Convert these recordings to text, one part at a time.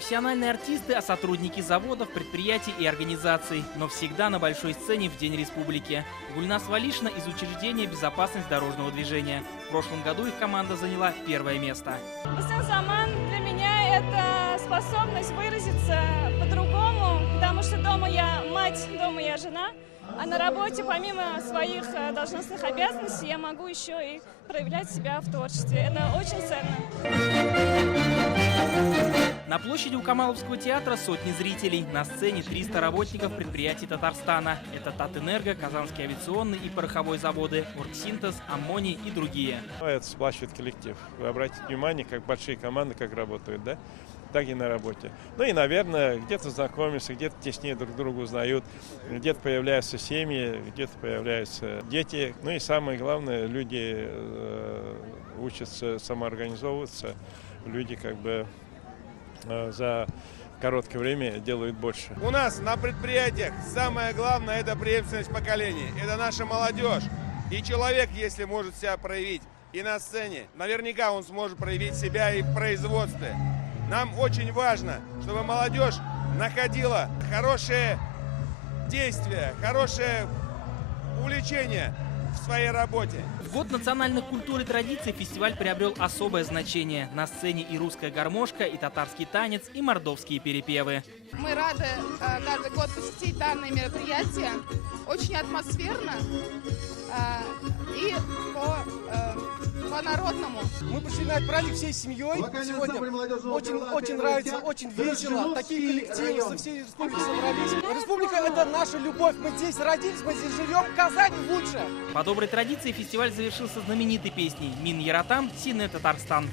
профессиональные артисты, а сотрудники заводов, предприятий и организаций, но всегда на большой сцене в День Республики. Гульнас Валишина из учреждения «Безопасность дорожного движения». В прошлом году их команда заняла первое место. Саман для меня это способность выразиться по-другому, потому что дома я мать, дома я жена, а на работе помимо своих должностных обязанностей я могу еще и проявлять себя в творчестве. Это очень ценно. На площади у Камаловского театра сотни зрителей. На сцене 300 работников предприятий Татарстана. Это Татэнерго, Казанский авиационный и пороховой заводы, Оргсинтез, Аммоний и другие. Это сплачивает коллектив. Вы обратите внимание, как большие команды как работают, да? Так и на работе. Ну и, наверное, где-то знакомятся, где-то теснее друг друга узнают, где-то появляются семьи, где-то появляются дети. Ну и самое главное, люди учатся самоорганизовываться, люди как бы за короткое время делают больше. У нас на предприятиях самое главное – это преемственность поколений. Это наша молодежь. И человек, если может себя проявить и на сцене, наверняка он сможет проявить себя и в производстве. Нам очень важно, чтобы молодежь находила хорошее действие, хорошее увлечение в своей работе. В год национальных культур и традиций фестиваль приобрел особое значение. На сцене и русская гармошка, и татарский танец, и мордовские перепевы. Мы рады каждый год посетить данные мероприятия. Очень атмосферно и по-народному. Мы пришли на этот праздник всей семьей сегодня. Очень нравится, очень весело. Такие коллективы со всей республики собрались. Республика – это наша любовь. Мы здесь родились, мы здесь живем. Казань лучше. По доброй традиции фестиваль завершился знаменитой песней «Мин Яратам, Сине Татарстан».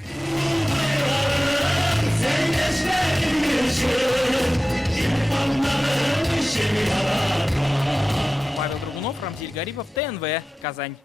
Павел Драгунов, Рамзиль Гарипов, ТНВ, Казань.